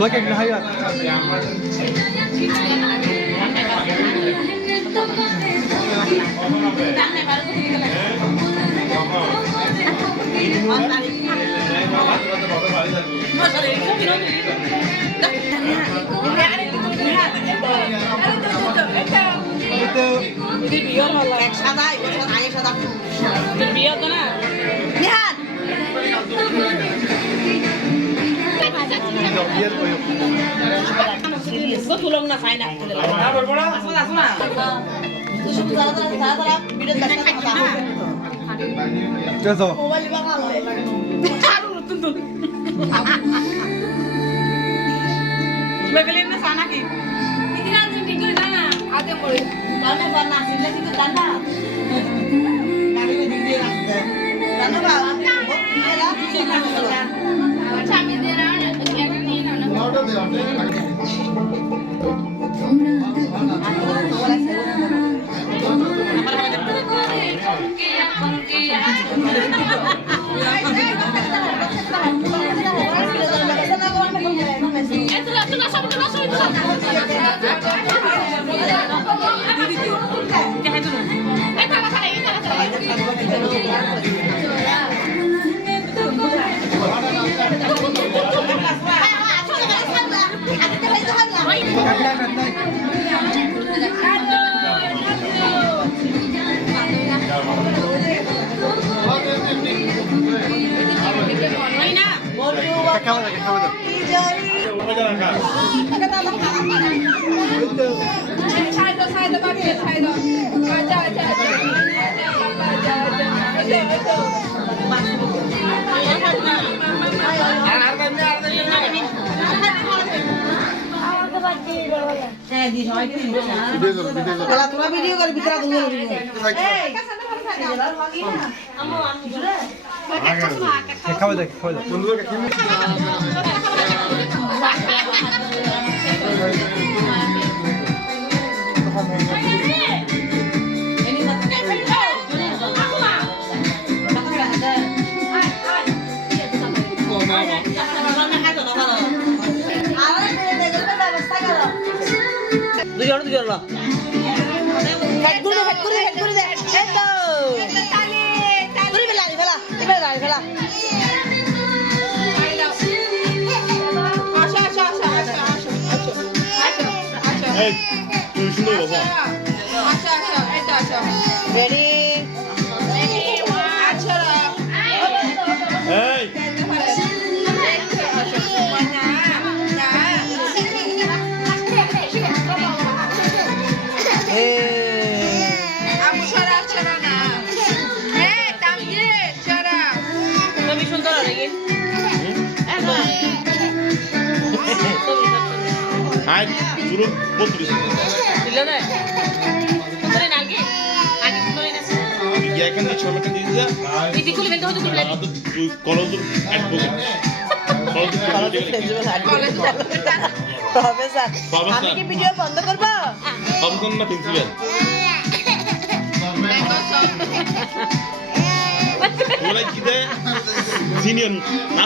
Plug in hayat. Itu biar malah. Sadah, itu ayah sadah. Biar tu na. Lihat. Biar koyo. Itu tulung na sign up. 그래서 Bagaimana na sana ki? Hindi na din tigil na. Ate mo. Dana ba na sila dito dana? Kami din din raste. Dana ba? Ila sila sila. Chami de na na kaya ni na na. Order de Kalau tu video kalau bicara dulu. খাওয়া দেখ খাওয়া দেখ বন্ধুদেরকে কি দুজন head করে দে এই তো তালি তুই ফেলা এই তুই সুন্দর বাবা রেডি আচ্ছা এই আই শুরু বলছিস দিলনে সুন্দরই নালকি আগে সুন্দরই না ইয়া কেন ছবিটা দিয়ে যা ইতি খুলে বেন্দ হতে খুলে তুই কলেজ অ্যাডভোকেট কলেজ প্রফেসর আমি কি ভিডিও বন্ধ করব অবগণ না প্রিন্সিপাল ওলাই কি দে সিনিয়র না